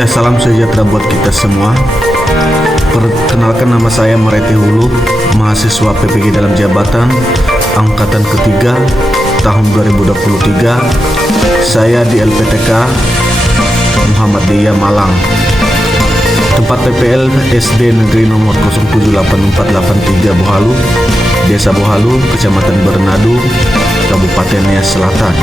Ya, salam sejahtera buat kita semua. Perkenalkan, nama saya Mareti Hulu, mahasiswa PPG dalam jabatan angkatan ketiga tahun 2023. Saya di LPTK Muhammadiyah Malang. Tempat PPL SD Negeri nomor 078483 Bohalu, Desa Bohalu, Kecamatan Bernadu, Kabupaten Nias Selatan.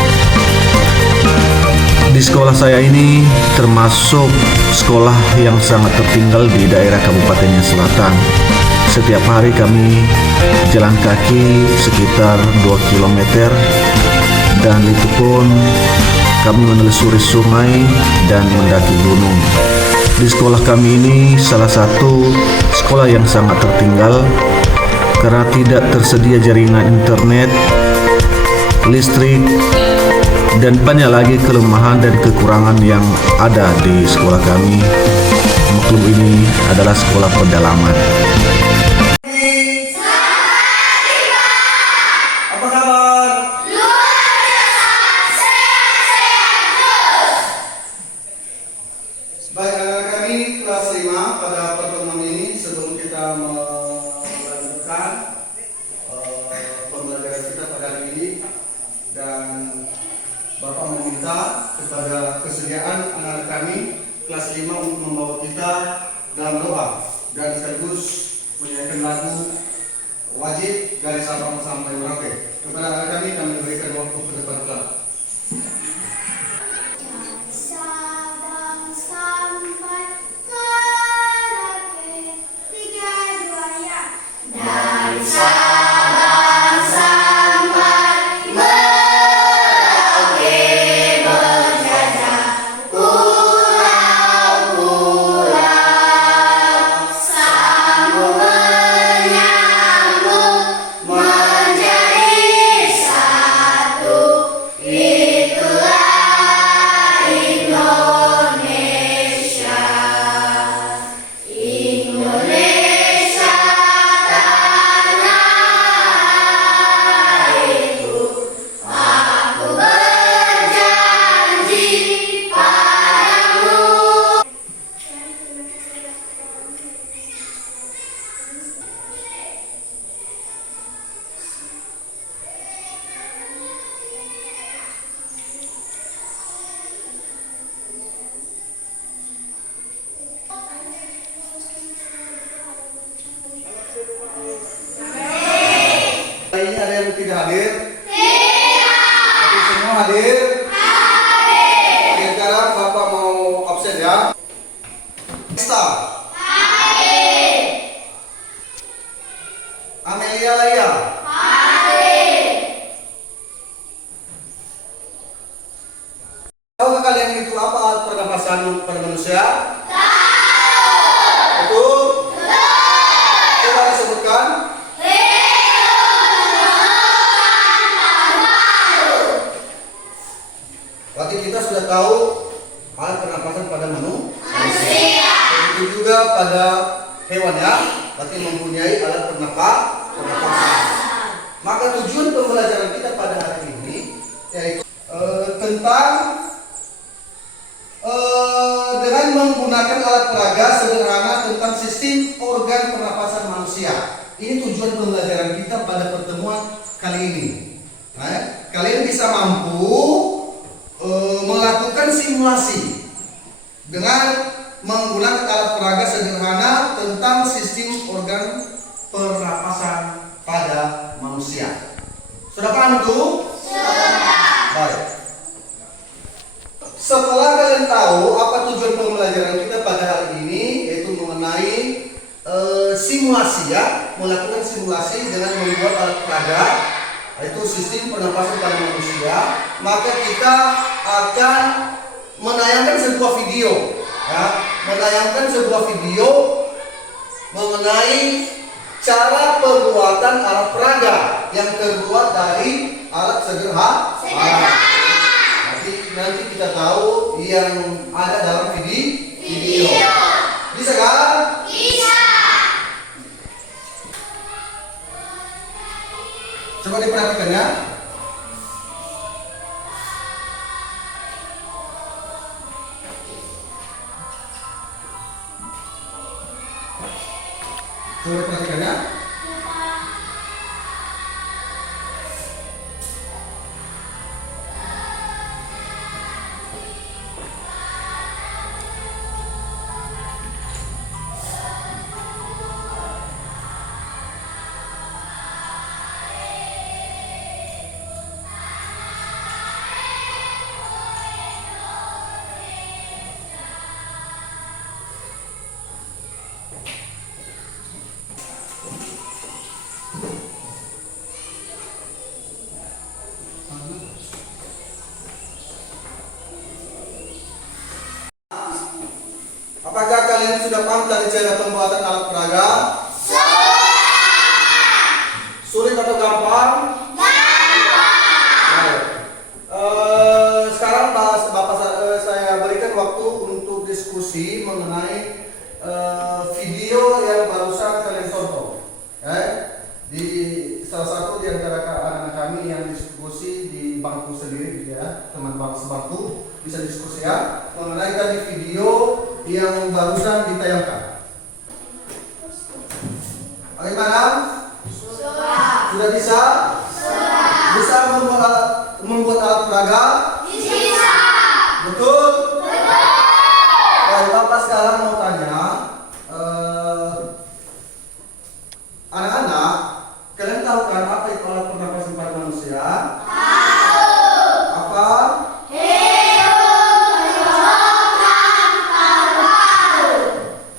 Di sekolah saya ini termasuk sekolah yang sangat tertinggal di daerah Kabupaten Nias Selatan. Setiap hari kami jalan kaki sekitar 2 km, dan itu pun kami menelusuri sungai dan mendaki gunung. Di sekolah kami ini salah satu sekolah yang sangat tertinggal karena tidak tersedia jaringan internet, listrik, dan banyak lagi kelemahan dan kekurangan yang ada di sekolah kami. Maklum, ini adalah sekolah pedalaman. Apa kabar? Baik, anak kami kelas 5 pada pertemuan ini, sebelum kita melanjutkan pembelajaran kita pada hari ini, dan Bapak meminta kepada kesediaan anak-anak kami kelas 5 untuk membawa kita dalam doa dan sekaligus menyanyikan lagu wajib dari Sabang sampai Merauke. Kepada anak kami berikan waktu ke depan kelas. Sabang sampai Merauke, 3, 2, ya. Dari Sabang sampai Merauke, berjajah pulau-pulau, sambung menyambung menjadi satu. Itulah Indonesia, Indonesia tanah airku. Aku berjanji padamu. Ini ada yang tidak hadir? Tapi semua hadir? Oke, sekarang Bapak mau absen ya. Krista. Amelia Laya. Tahukah kalian itu apa alat pernapasan pada manusia? Betul? Coba disebutkan. Berarti kita sudah tahu alat pernapasan pada manusia. Begitu juga pada hewan ya, berarti mempunyai alat pernapasan. Maka tujuan pembelajaran kita pada hari ini yaitu tentang dengan menggunakan alat peraga sederhana tentang sistem organ pernapasan manusia. Ini tujuan pembelajaran kita pada pertemuan kali ini. Nah, kalian bisa mampu melakukan simulasi dengan menggunakan alat peraga sederhana tentang sistem organ pernapasan pada manusia. Sudah paham itu? Sudah. Baik. Setelah kalian tahu apa tujuan pembelajaran kita pada hari ini, yaitu mengenai simulasi ya, melakukan simulasi dengan membuat alat peraga, yaitu sistem pernapasan pada manusia, maka kita akan menayangkan sebuah video ya, mengenai cara pembuatan alat peraga yang terbuat dari alat sederhana. Nanti kita tahu yang ada dalam video. Bisa kan? Bisa. Coba diperhatikan ya. Boleh perhatikan ya. Apakah kalian sudah paham tadi cara pembuatan alat peraga? Sulit atau gampang? Gampang. Sekarang saya berikan waktu untuk diskusi mengenai video yang barusan kalian tonton. Di salah satu di antara anak-anak kami yang diskusi di bangku sendiri, ya, teman sebangku bisa diskusi ya mengenai tadi video yang barusan ditayangkan. Bagaimana? Sudah bisa? Bisa membuat alat peraga? Bisa. Betul? Baik, Bapak sekarang mau tanya, anak-anak, kalian tahu kan apa itu alat pernapasan pada manusia? Apa?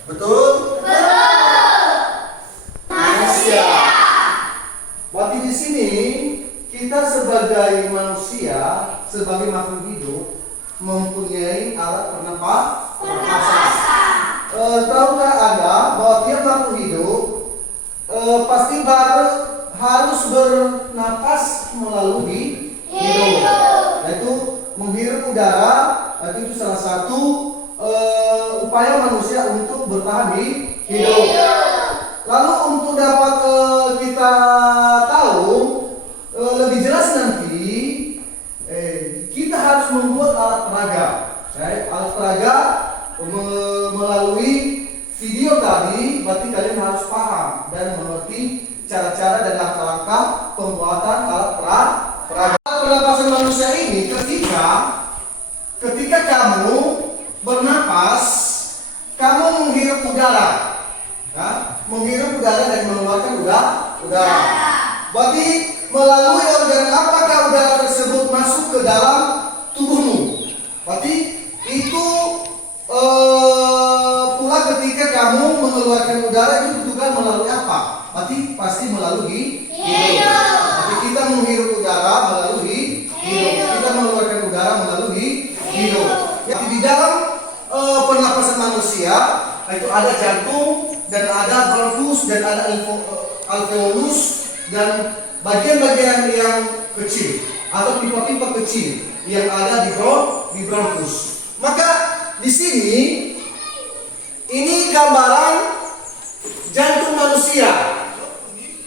Betul? Manusia. Berarti di sini kita sebagai manusia, sebagai makhluk hidup, mempunyai alat pernapasan. Tahukah Anda bahwa tiap makhluk hidup pasti harus bernapas melalui hidung, yaitu menghirup udara. Itu salah satu upaya manusia untuk bertahan di hidup. Lalu untuk dapat kita tahu lebih jelas nanti, kita harus membuat alat peraga. Alat peraga melalui video tadi, berarti kalian harus paham dan mengerti cara-cara dan langkah-langkah pembuatan alat peraga. Pernapasan manusia ini ketika kamu bernapas, kamu menghirup udara, ya? Menghirup udara dan mengeluarkan udara. Berarti melalui organ apakah udara tersebut masuk ke dalam tubuhmu? Berarti itu pula ketika kamu mengeluarkan udara itu juga melalui apa? Berarti pasti melalui hidung. Berarti kita menghirup udara melalui hidung. Kita mengeluarkan udara melalui hidung. Jadi di dalam pernapasan manusia itu ada jantung dan ada bronkus dan ada alveolus dan bagian-bagian yang kecil atau pipa-pipa kecil yang ada di bronkus. Maka di sini ini gambaran jantung manusia.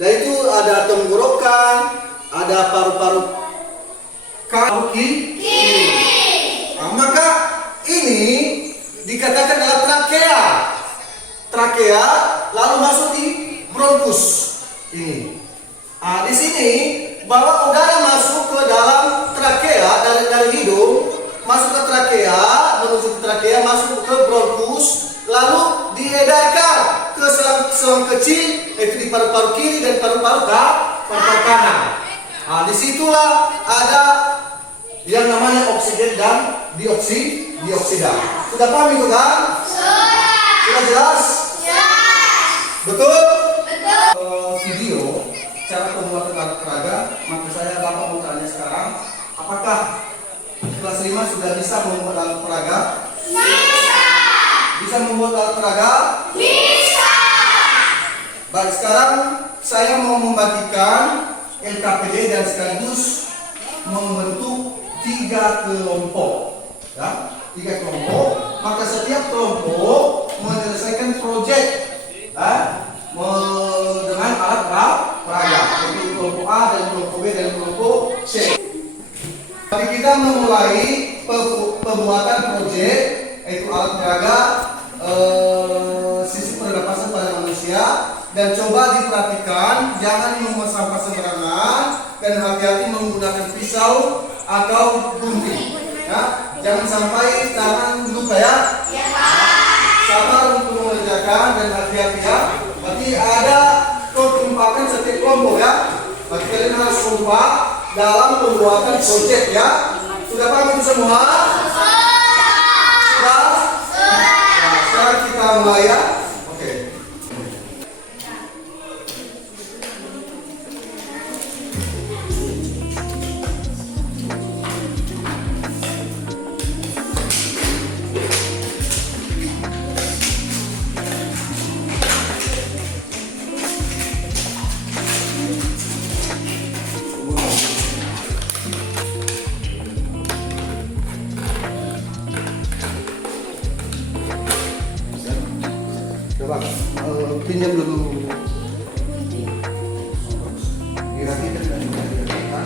Yaitu ada tenggorokan, ada paru-paru kiri. Maka ini dikatakan adalah trakea lalu masuk di bronkus ini. Di sini bahwa udara masuk ke dalam trakea dari hidung, masuk ke trakea, menuju ke trakea, masuk ke bronkus, lalu diedarkan ke selang kecil, yaitu di paru-paru kiri dan paru-paru kanan. Disitulah ada yang namanya oksigen dan dioksida. Sudah paham itu kan? Sudah jelas? Betul? Video cara pembuatan alat peraga, maka Bapak mau tanya sekarang, apakah kelas 5 sudah bisa membuat alat peraga? Bisa membuat alat peraga? Bisa. Baik, sekarang saya mau membagikan LKPD dan sekaligus membentuk 3 kelompok. Ya, 3 kelompok. Maka setiap kelompok menyelesaikan proyek dengan alat peraga. Yaitu kelompok A dan kelompok B dan kelompok C. Tapi kita memulai pembuatan proyek yaitu alat peraga sistem pernapasan pada manusia Dan coba diperhatikan, jangan membuang sampah sembarangan dan hati-hati menggunakan pisau atau gunting. Ya, jangan sampai tangan luka ya. Sabar untuk mengerjakan dan hati-hati ya. Berarti ada kekompakan setiap kelompok ya. Berarti kalian harus kompak dalam pembuatan proyek ya. Sudah paham itu semua? Sudah? Nah, sekarang kita mulai ya. Oke. Coba pinjam dulu. Dirapikan dan dirapikan.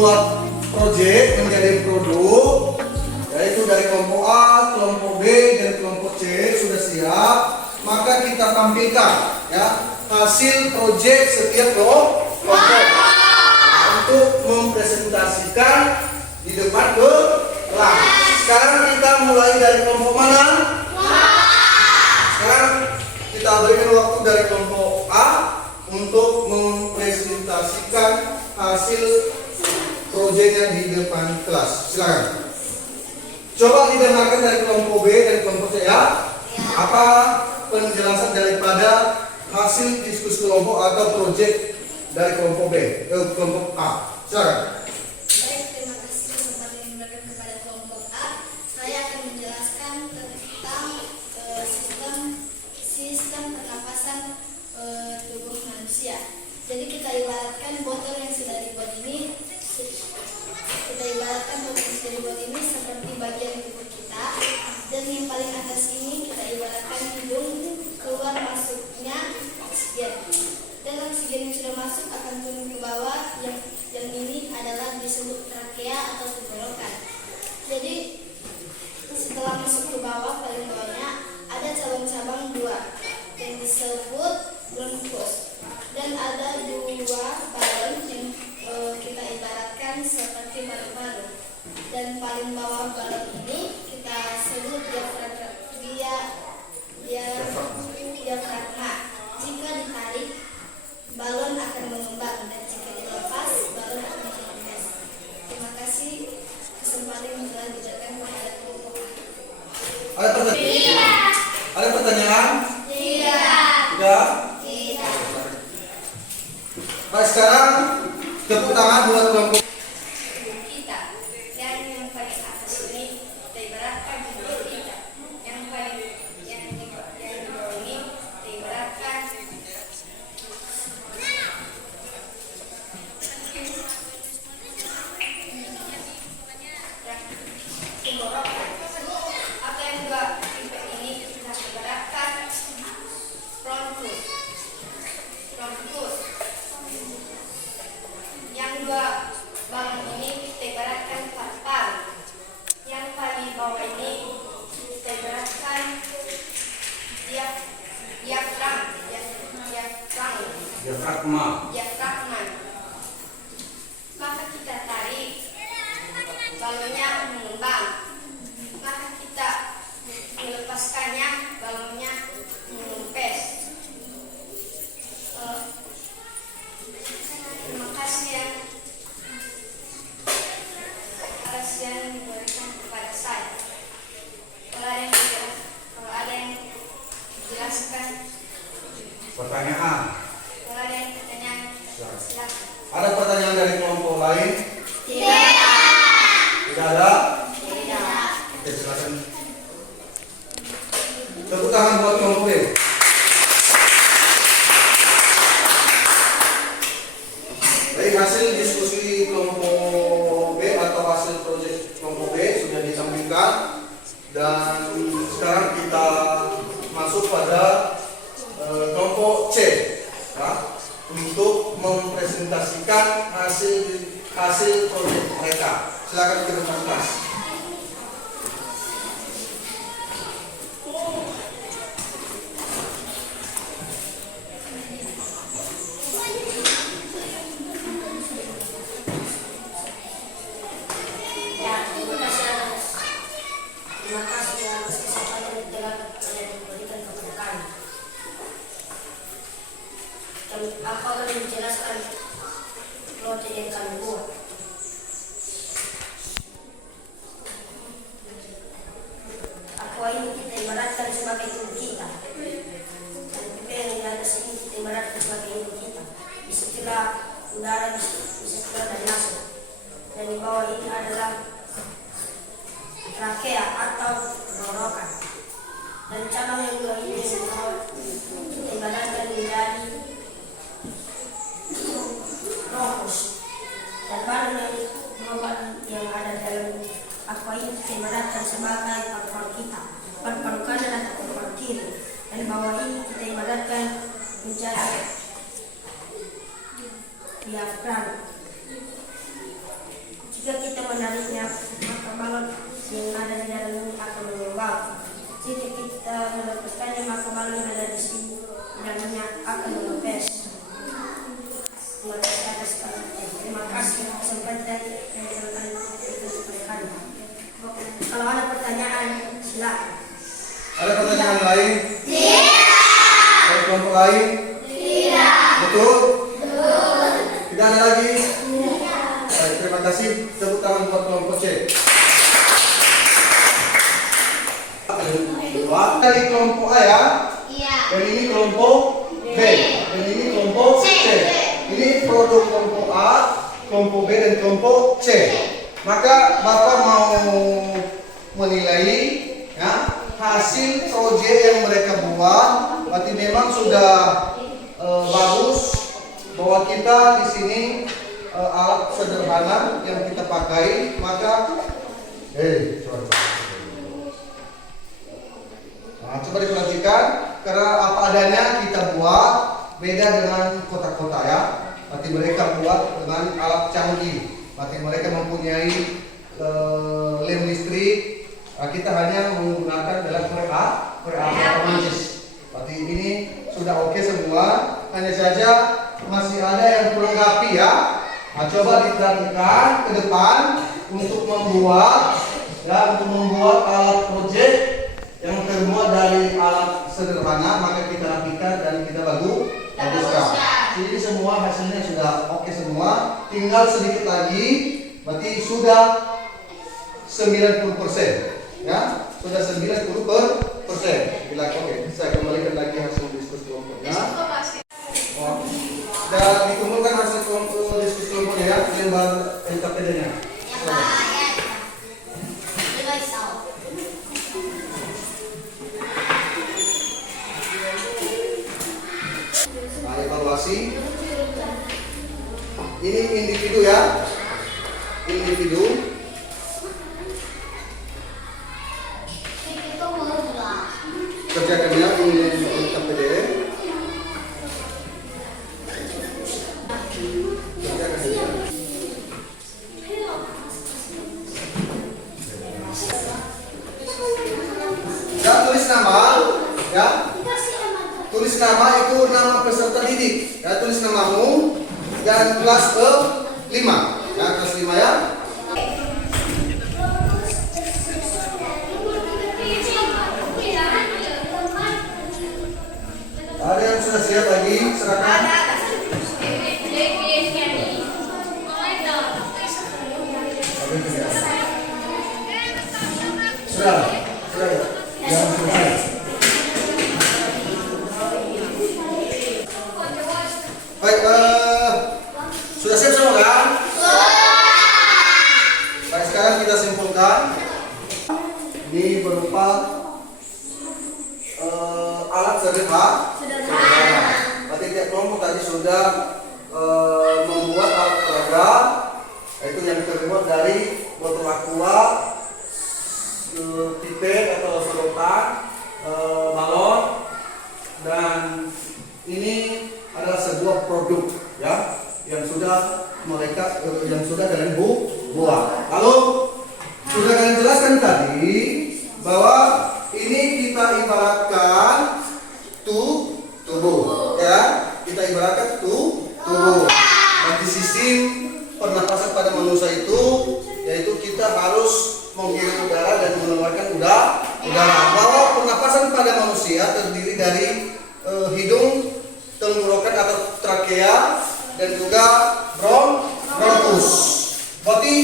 Membuat proyek menjadi produk, yaitu dari kelompok A, kelompok B, dan kelompok C sudah siap, maka kita tampilkan ya hasil proyek setiap kelompok untuk mempresentasikan di depan kelas. Sekarang kita mulai dari kelompok mana? Sekarang kita berikan waktu dari kelompok A untuk mempresentasikan hasil proyeknya di depan kelas. Silakan. Coba didengarkan dari kelompok B dan kelompok C ya. Apa penjelasan daripada hasil diskusi kelompok atau proyek dari kelompok B, kelompok A. Silakan. Baik, terima kasih kesempatan yang diberikan kepada kelompok A. Saya akan menjelaskan tentang sistem pernapasan tubuh manusia. Jadi kita ibaratkan botol yang sudah dibuat ini, seperti bagian tubuh kita, dan yang paling atas ini kita ibaratkan hidung, keluar masuknya oksigen. Dan oksigen yang sudah masuk akan turun ke bawah, yang ini adalah disebut trakea atau tenggorokan. Jadi setelah masuk ke bawah, paling bawahnya ada cabang-cabang dua yang disebut bronkus, dan ada dua balon yang kita ibaratkan seperti paru-paru. Tepuk tangan buat kelompok. kita. Yang paling atas ini kita ibaratkan hidup kita. Yang di bawah ini kita ibaratkan tenggorokan. Atau yang dua tipe ini kita ibaratkan frontus. Yang dua bangun ini kita ibaratkan paru. Yang paling bawah ini kita ibaratkan diafragma. Maka kita tarik, balonnya mengembang. Maka kita melepaskannya, balonnya mengempes. Terima kasih atas yang diberikan kepada saya. Kalau ada yang dijelaskan, Pertanyaan. kalau ada yang pertanyaan, silakan. Ada pertanyaan dari kelompok lain? Tidak. Tidak ada? Tidak. Oke, silakan. Tepuk tangan buat kelompok B. Baik, hasil diskusi kelompok B atau hasil proyek kelompok B sudah ditampilkan dan sekarang kita masuk pada kelompok C ya, untuk mempresentasikan hasil proyek mereka. Silakan ke depan kelas. Terima kasih atas kesempatan yang telah kalian berikan kepada kami. Dan aku akan menjelaskan proyek yang kami buat. Aqua ini kita ibaratkan sebagai tubuh kita. Dan pipa yang di atas ini kita ibaratkan sebagai hidup kita. Disitulah udara bisa keluar dan masuk. Dan di bawah ini adalah trakea atau tenggorokan. Dan cabang yang dua ini kita ibaratkan menjadi rohus. Dan balon yang ada dalam aqua ini kita ibaratkan sebagai paru-paru kita, paru-paru kanan atau paru-paru kiri. Dan bawah ini kita ibaratkan menjadi diafragma. Jika kita menariknya, maka balon yang ada di dalam ini akan mengembang. Jika kita melepaskannya, maka balon yang ada di sini dalamnya akan mengempes. Terima kasih atas kesempatan yang telah diberikan. Kalau ada pertanyaan, silakan. Ada pertanyaan lain? Tidak. Dari kelompok lain? Tidak. Betul? Betul. Tidak ada lagi? Baik, terima kasih. Tepuk tangan buat kelompok C. Dari kelompok A ya? Iya. Dan ini kelompok B. Dan ini kelompok C. Ini produk kelompok A, kelompok B, dan kelompok C. Maka Bapak mau menilai ya, hasil proyek yang mereka buat. Berarti memang sudah bagus bahwa kita di sini alat sederhana yang kita pakai. Maka coba diperhatikan, karena apa adanya kita buat, beda dengan kota-kota ya. Berarti mereka buat dengan alat canggih. Berarti mereka mempunyai lem listrik. Kita hanya menggunakan dalam otomatis. Berarti ini sudah oke semua. Hanya saja masih ada yang kurang rapi ya. Nah, coba diperhatikan ke depan untuk membuat alat proyek yang terbuat dari alat sederhana, maka kita rapikan dan kita baguskan. Jadi semua hasilnya sudah oke semua. Tinggal sedikit lagi, berarti sudah 90%. Ya, sudah 90%. Bila oke, saya kembalikan lagi hasil diskusi kelompoknya. Dan dikumpulkan hasil diskusi kelompoknya. Nah, evaluasi. Ini individu ya. Individu. Kerjakannya ini KPD. Ya, tulis nama, ya. Tulis nama itu nama peserta didik. Ya, tulis namamu dan kelas ke-5. Ya, kelas 5 ya. Ada yang sudah siap lagi? Silakan. Sudah. Sudah ya. Yang selesai. Baik, sudah siap semua kan? Baik, sekarang kita simpulkan. Ini berupa alat sederhana. Berarti tiap kelompok tadi sudah membuat alat peraga, yaitu yang terbuat dari botol aqua, pipet atau sedotan, balon, dan ini adalah sebuah produk ya yang sudah kalian buat. Lalu sudah kalian jelaskan tadi bahwa ini kita ibaratkan tubuh ya, kita ibaratkan tubuh. Bagi sistem pernapasan pada manusia itu yaitu kita harus menghirup udara dan mengeluarkan udara. Bahwa pernapasan pada manusia terdiri dari hidung, tenggorokan atau trakea, dan juga bronkus. Berarti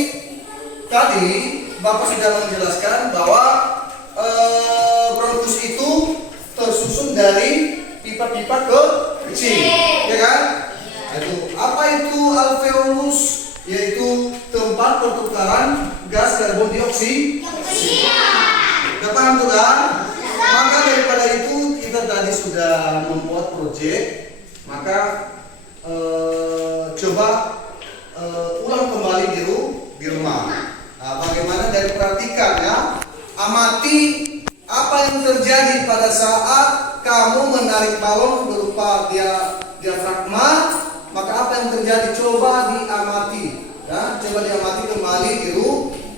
tadi Bapak sudah menjelaskan bahwa bronkus itu tersusun dari pipa-pipa kecil, ya kan? Itu apa itu alveolus? Yaitu tempat pertukaran gas karbon dioksida. Udah paham tuh kan? Maka daripada itu kita tadi sudah membuat proyek, maka coba ulang kembali di rumah. Nah, bagaimana dari perhatikan ya, amati apa yang terjadi pada saat kamu menarik balon berupa diafragma, maka apa yang terjadi coba diamati, ya, coba diamati kembali di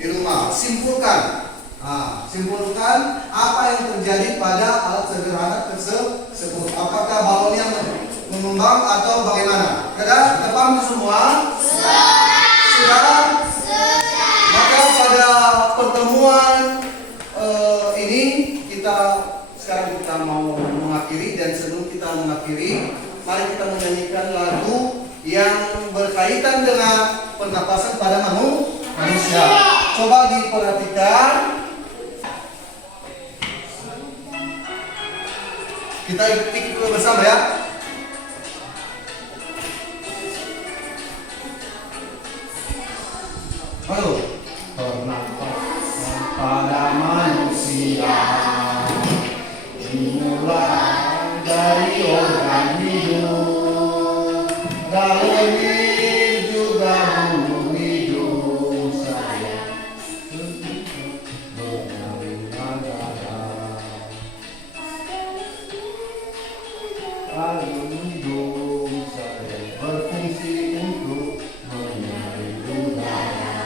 rumah. Simpulkan. Nah, simpulkan apa yang terjadi pada alat sederhana tersebut. Apakah balonnya mengembang atau bagaimana? Sudah paham semua? Sudah. Maka pada pertemuan ini sekarang kita mau mengakhiri, dan sebelum kita mengakhiri, mari kita menyanyikan lagu yang berkaitan dengan pernapasan pada manusia. Coba diperhatikan. Kita ikuti dulu bersama ya. Halo. Pernapasan pada manusia dimulai dari organ hidup, dalam juga bulu hidup saya hidup saya berfungsi untuk menyaring udara.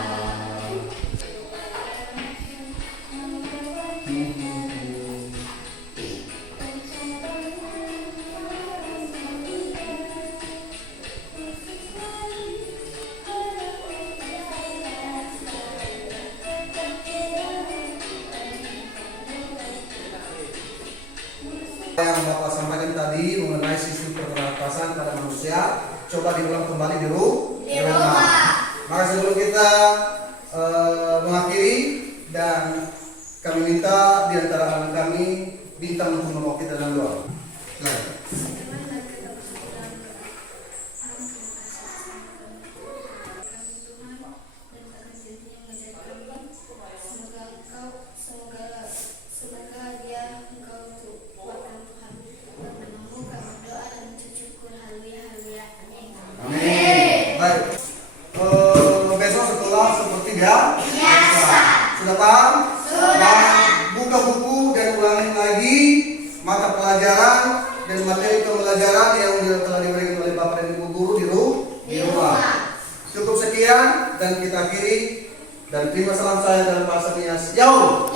Yang Bapak sampaikan tadi mengenai sistem pernapasan pada manusia, coba diulang kembali di rumah. Maka sebelum kita mengakhiri, dan kami minta di antara anak kami bintang untuk membawa kita dalam doa. Semoga dia engkau kuatkan Tuhan. Namamu kami berdoa dan mencucuk hal materi pembelajaran yang telah diberikan oleh Bapak dan Ibu guru di rumah. Cukup sekian dan kita akhiri, dan terima salam saya dalam bahasa Nias. Yaum.